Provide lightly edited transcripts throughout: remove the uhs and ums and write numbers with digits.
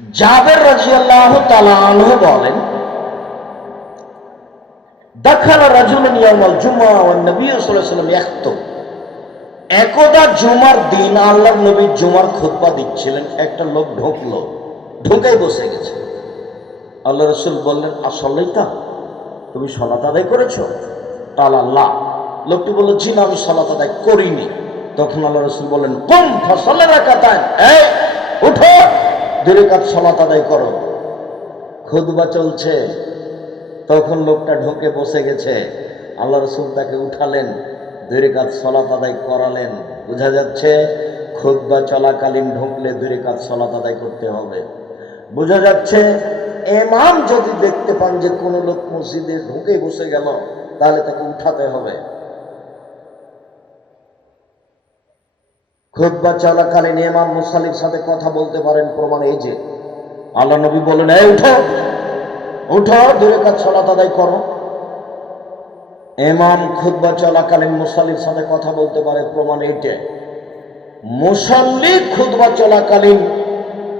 জাবের রাদিয়াল্লাহু তাআলা আনহু বলেন, দাখালা রাজুলুন ইয়াউমাল জুমআ ওয়ান নবী সাল্লাল্লাহু আলাইহি ওয়াসাল্লাম ইয়াখতুব। একদা জুমার দিন আল্লাহর নবী জুমার খুতবা দিচ্ছিলেন, একটা লোক ঢুকলো, ঢুকেই বসে গেছে। আল্লাহ রাসূল বললেন, আসলাইতা, তুমি সালাত আদায় করেছো? কাল আল্লাহ, লোকটি বলল, জি না, আমি সালাত আদায় করিনি। তখন আল্লাহ রাসূল বললেন, কুম ফাসাল্লি রাকাতান, এই উঠো, 2 রাকাত সালাত আদায় করো। খুতবা চলছে, তখন লোকটা ঢুকে বসে গেছে। আল্লাহ রাসূল তাকে উঠালেন, 2 রাকাত সালাত আদায় করালেন। বোঝা যাচ্ছে খুতবা চলাকালীন ঢুকলে 2 রাকাত সালাত আদায় করতে হবে। বোঝা যাচ্ছে ইমাম যদি দেখতে পান যে কোনো লোক মসজিদে ঢুকে বসে গেল, তাহলে তাকে উঠাতে হবে। খুতবা চলাকালীন ইমাম মুসাল্লির সাথে কথা বলতে পারেন, প্রমাণ এই যে আল্লাহ নবী বলেন, এই উঠো, উঠো, 2 রাকাত সালাত আদায় করো। ইমাম খুতবা চলাকালীন মুসাল্লির সাথে কথা বলতে পারে, প্রমাণ এইটা। মুসাল্লি খুতবা চলাকালীন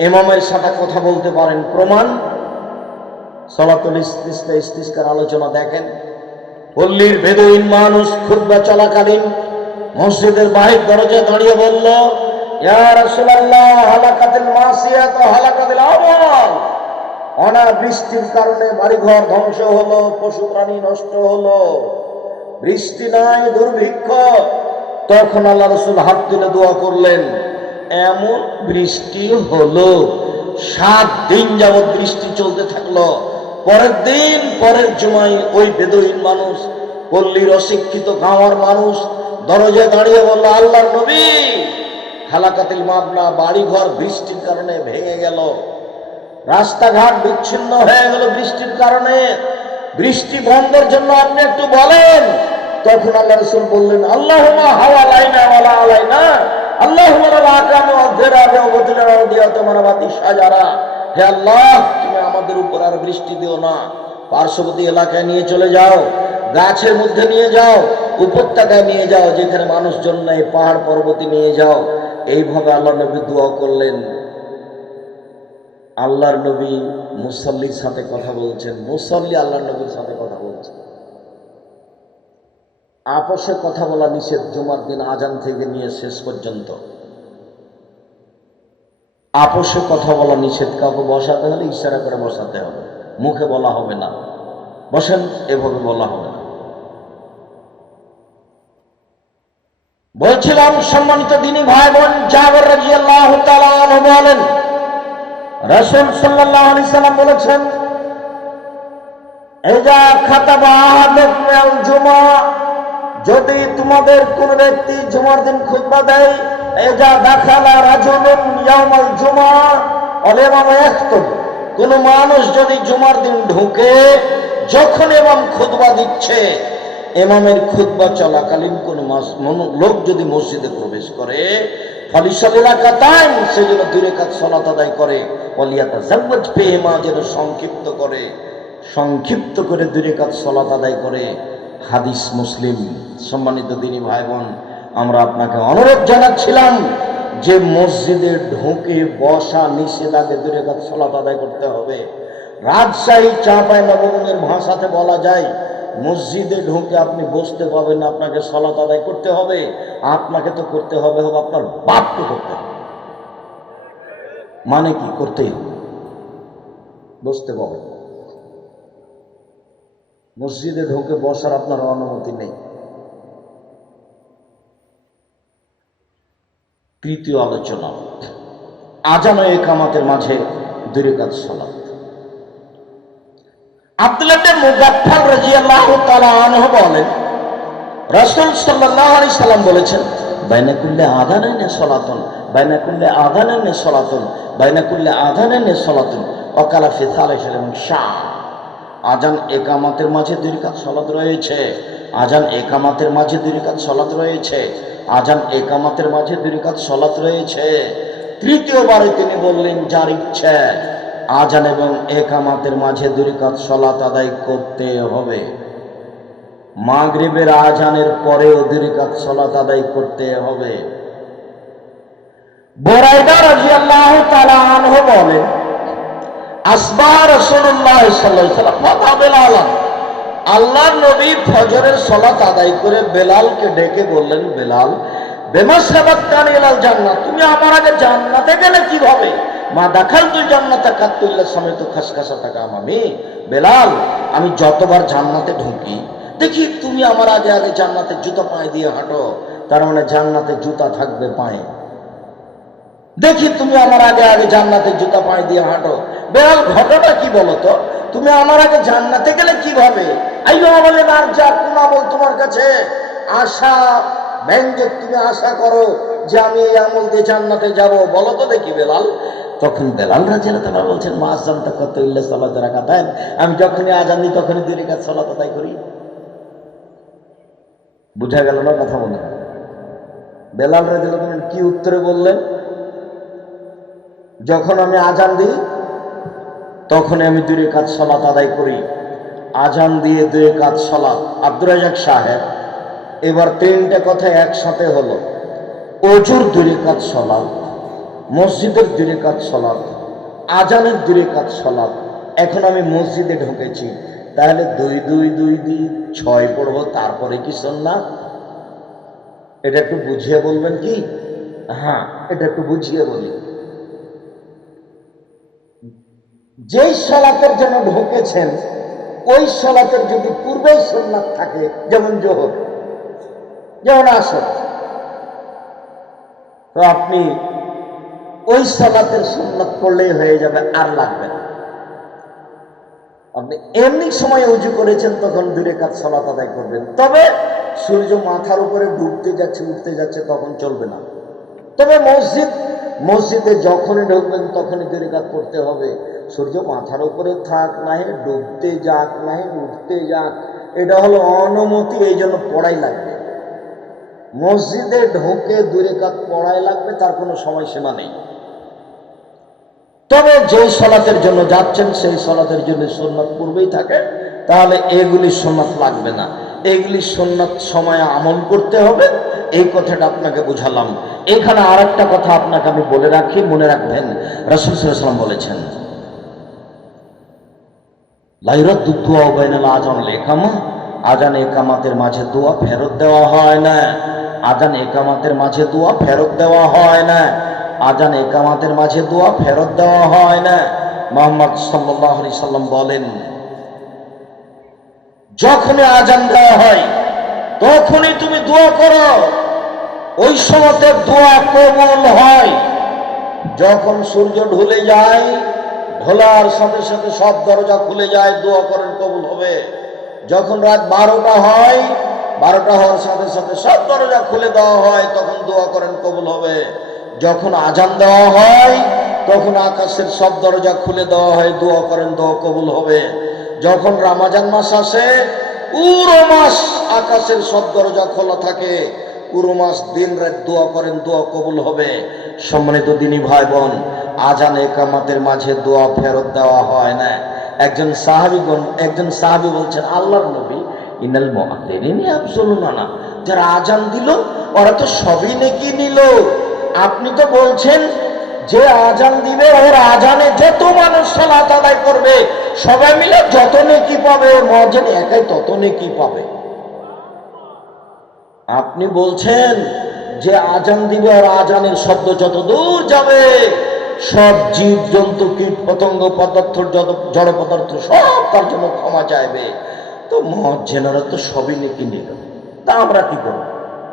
ইমামের সাথে কথা বলতে পারেন, প্রমাণ সালাতুল ইস্তিসকার আলোচনা দেখেন। পল্লীর বেদুইন মানুষ খুতবা চলাকালীন মসজিদের বাহির দরজায় দাঁড়িয়ে বলল, ইয়া রাসূলুল্লাহ, হালাকাতিল মাসিয়াত ওয়া হালাকাতিল আমওয়াল। অনাবৃষ্টির কারণে বাড়িঘর ধ্বংস হলো, পশু প্রাণী নষ্ট হলো, বৃষ্টি নাই, দুর্ভিক্ষ। তখন আল্লাহ রাসূল হাত তুলে দোয়া করলেন, এমন বৃষ্টি হলো, 7 দিন যাবৎ বৃষ্টি চলতে থাকলো। পরের দিন, পরের জুমায় ওই বেদুইন মানুষ, পল্লীর অশিক্ষিত গাঁওয়ার মানুষ দরজায় দাঁড়িয়ে বলল, আল্লাহর নবী, হালাকাতিল মাবনা, বাড়িঘর বৃষ্টির কারণে ভেঙে গেল, রাস্তাঘাট বিচ্ছিন্ন হয়ে গেল বৃষ্টির কারণে, বৃষ্টি বন্ধের জন্য আপনি একটু বলেন। তখন আল্লাহ রাসূল বললেন, আল্লাহুম্মা হাওয়ালাইনা ওয়ালা আলাইনা, আল্লাহুম্মা লা আকামু আযরাবে ওয়া বাতিলা ওয়াদিয়াতু মানাবাতি শাজারা। হে আল্লাহ, তুমি আমাদের উপর আর বৃষ্টি দিও না, পার্শ্ববর্তী এলাকায় নিয়ে চলে যাও, গাছের মধ্যে নিয়ে যাও, উপত্যকায় নিয়ে যাও, যেখানে মানুষজন নাই, পাহাড় পর্বতে নিয়ে যাও। এইভাবে আল্লাহ নবী দোয়া করলেন। আল্লাহর নবী মুসাল্লির সাথে কথা বলছেন, মুসাল্লি আল্লাহর নবীর সাথে কথা বলছেন। আপসে কথা বলা নিষেধ, জুমার দিন আজান থেকে নিয়ে শেষ পর্যন্ত আপসে কথা বলা নিষেধ। কাউকে বসাতে হলে ইশারা করে বসাতে হবে, মুখে বলা হবে না, বসেন এভাবে বলা হবে না। বলছিলাম, সম্মানিত দ্বীনী ভাই বোন, জাবের রাদিয়াল্লাহু তাআলা আনহু বলেন, রাসূল সাল্লাল্লাহু আলাইহি সাল্লাম বলেছেন, ইজা খাতাবা আহাদুকুম আল জুমআ, যদি তোমাদের কোন ব্যক্তি জুমার দিন খুতবা দেয়, ইজা দাখালা রাজুলুন ইয়াউমাল জুমআ ওয়াল ইমামু ইয়াখতুব, কোন মানুষ যদি জুমার দিন ঢুকে, যখন ইমাম খুতবা দিচ্ছে, ইমামের খুতবা চলাকালীন কোন লোক যদি মসজিদে প্রবেশ করে, ফালিসাল্লি রাকাতাইন, সে যেন 2 রাকাত সালাত আদায় করে, ওয়ালিয়াতাযাওয়াজ ফিহিমা, যেন সংক্ষিপ্ত করে 2 রাকাত সালাত আদায় করে। হাদিস মুসলিম। সম্মানিত দ্বীনী ভাই বোন, আমরা আপনাকে অনুরোধ জানাচ্ছিলাম যে মসজিদে ঢুকে বসা নিষেধ, আগে 2 রাকাত সালাত আদায় করতে হবে। রাজশাহী চাঁপাইনবাবগঞ্জের ভাষাতে বলা যায়, মসজিদে ঢুকে আপনি বসতে পাবেন না, আপনাকে সালাত আদায় করতে হবে। আপনাকে তো করতে হবে, আপনার বাপকে করতে হবে। মানে কি? করতেই হবে, বসতে পাবেন। মসজিদে ঢুকে বসার আপনার অনুমতি নেই। তৃতীয় আলোচনা, আজান ও ইকামতের মাঝে 2 রাকাত সালাত। আব্দুল্লাহ ইবনে মুগাফফাল রাদিয়াল্লাহু তাআলা আনহু বলেন, রাসূল সাল্লাল্লাহু আলাইহি সাল্লাম বলেছেন, বাইনা কুল্লি আযানাইনি সালাতুন, বাইনা কুল্লি আযানাইনি সালাতুন, বাইনা কুল্লি আযানাইনি সালাতুন, ওয়া কালা ফি সালাসাতিন শাহ। আজান ইকামতের মাঝে 2 রাকাত সালাত রয়েছে, আজান ইকামতের মাঝে 2 রাকাত সালাত রয়েছে, আজান ইকামতের মাঝে 2 রাকাত সালাত রয়েছে। তৃতীয়বারে তিনি বললেন, যার ইচ্ছে আজান এবং ইকামতের মাঝে 2 রাকাত সালাত আদায় করতে হবে। মাগরিবের আজানের পরেও 2 রাকাত সালাত আদায় করতে হবে। বুরাইদা রাদিয়াল্লাহু তাআলা আনহু বলেন, আসবাহ রাসূলুল্লাহ সাল্লাল্লাহু আলাইহি ওয়াসাল্লাম ফাতা বেলালান, আল্লাহর নবী ফজরের সালাত আদায় করে বেলালকে ডেকে বললেন, বেলাল বেমা সাবাক্তানি ইলাল জান্নাত, তুমি আমার আগে জান্নাতে গেলে কিভাবে? মা দাখালতুল জান্নাতা কাতুল্লাহ সামাইতু খাসখাসাতা কামামি, বেলাল আমি যতবার জান্নাতে ঢুকি দেখি তুমি আমার আগে আগে জান্নাতে জুতা পায়ে দিয়ে হাঁটো, তার মানে জান্নাতে জুতা থাকবে পায়ে। দেখি তুমি আমার আগে আগে জান্নাতে জুতা পায়ে দিয়ে হাঁটো। বেলাল ঘটনা কি বলতো? তুমি আমার আগে জান্নাতে গেলে কিভাবে? আইয়ো আমলে আর যা কোন আমল তোমার কাছে আশা ব্যঞ্জক, তুমি আশা করো যে আমি এই আমল দিয়ে জান্নাতে যাব, বলো তো দেখি বেলাল। তখন বেলাল রাদিয়াল্লাহু তাআলা বলছেন, মা আযানতা কত ইল্লা সালাত রাকাতাইন, আমি যখনই আযান দিই তখনই 2 রাকাত সালাত আদায় করি। বুঝা গেল না কথা? বলে বেলাল রাদিয়াল্লাহু তাআলা কি উত্তরে বললেন? যখন আমি আযান দিই তখন আমি 2 রাকাত সালাত আদায় করি। আযান দিয়ে 2 রাকাত সালাত। আব্দুর রাজ্জাক সাহেব, এবার 3টে কথা একসাথে হলো। ওযুর 2 রাকাত সালাত, মসজিদের 2 রাকাত সালাত, আযানের 2 রাকাত সালাত। এখন আমি মসজিদে ঢুকেছি, তাহলে 2 2 2 দিয়ে 6 পড়বো, তারপরে কি সুন্নাত? এটা একটু বুঝিয়ে বলবেন কি? হ্যাঁ, এটা একটু বুঝিয়ে বলি। যেই সালাতের জন্য ঢুকেছেন ওই সালাতের যদি পূর্বেই সুন্নাত থাকে, যেমন জোহর, যেমন আসর, তো আপনি ওই সালাতের সুন্নাত পড়লেই হয়ে যাবে, আর লাগবে না। আপনি এমনি সময় উজু করেছেন তখন 2 রাকাত সালাত আদায় করবেন। তবে সূর্য মাথার উপরে ডুবতে যাচ্ছে উঠতে যাচ্ছে তখন চলবে না। তবে মসজিদে যখনই ঢুকবেন তখনই 2 রাকাত পড়তে হবে। সূর্য মাথার উপরে থাক নাহি, ডুবতে যাক নাহি, উঠতে যাক, এটা হলো অনুমতি, এই জন্য পড়াই লাগবে। মসজিদে ঢুকে 2 রাকাত পড়াই লাগবে, তার কোনো সময়সীমা নেই। তবে যেই সালাতের জন্য যাচ্ছেন সেই সালাতের জন্য সুন্নাত পূর্বেই থাকে, তাহলে এগুলি সুন্নাত লাগবে না। এগুলি সুন্নাত সময়ে আমল করতে হবে, এই কথাটা আপনাকে বুঝালাম। এখানে আর একটা কথা আপনাকে আমি বলে রাখি, মনে রাখবেন। রাসূল সাল্লাল্লাহু আলাইহি ওয়াসাল্লাম বলেছেন, লা ইউরাদ্দু দুআ বাইনাল আযান ওয়াল ইকামা, আযান ইকামাতের মাঝে দোয়া ফেরত দেওয়া হয় না। আযান ইকামাতের মাঝে দোয়া ফেরত দেওয়া হয় না। আযান ইকামাতের মাঝে দোয়া ফেরত দেওয়া হয় না। মুহাম্মদ সাল্লাল্লাহু আলাইহি সাল্লাম বলেন, যখনই আযান দেওয়া হয় তখনই তুমি দোয়া করো, ওই সময়তে দোয়া কবুল হয়। যখন সূর্য ঢলে যায়, ঢোলার সাথে সাথে সব দরজা খুলে যায়, দোয়া করেন কবুল হবে। যখন রাত 12টা হয়, 12টা হওয়ার সাথে সাথে সব দরজা খুলে দেওয়া হয়, তখন দোয়া করেন কবুল হবে। যখন আযান দেওয়া হয় তখন আকাশের সব দরজা খুলে দেওয়া হয়, দোয়া করেন দোয়া কবুল হবে। যখন রমজান মাস আসে, পুরো মাস আকাশের সব দরজা খোলা থাকে, পুরো মাস দিন রাত দোয়া করেন দোয়া কবুল হবে। সম্মানিত দিনী ভাই বোন, আযান ইকামাতের মাঝে দোয়া ফেরত দেওয়া হয় না। একজন সাহাবী বলছেন, আল্লাহর নবী, ইনাল মুআদ্দিনিনা ইয়াবযুলুনা, যারা আযান দিল ওরা তো সবই নেকি নিল। আপনি তো বলছেন যে আযান দিবে, ওর আযানে যত মানুষ সালাত আদায় করবে সবাই মিলে যত নেকি পাবে, মুয়াজ্জিন একাই তত নেকি পাবে। আপনি বলছেন যে আযান দিবে আর আযানের শব্দ যত দূর যাবে সব জীব জন্তু কীট পতঙ্গ পদার্থ যত জড় পদার্থ সব তার জন্য ক্ষমা চাইবে। তো মুয়াজ্জিনেরা তো সবই নেকি নিল, তা আমরা কি করব?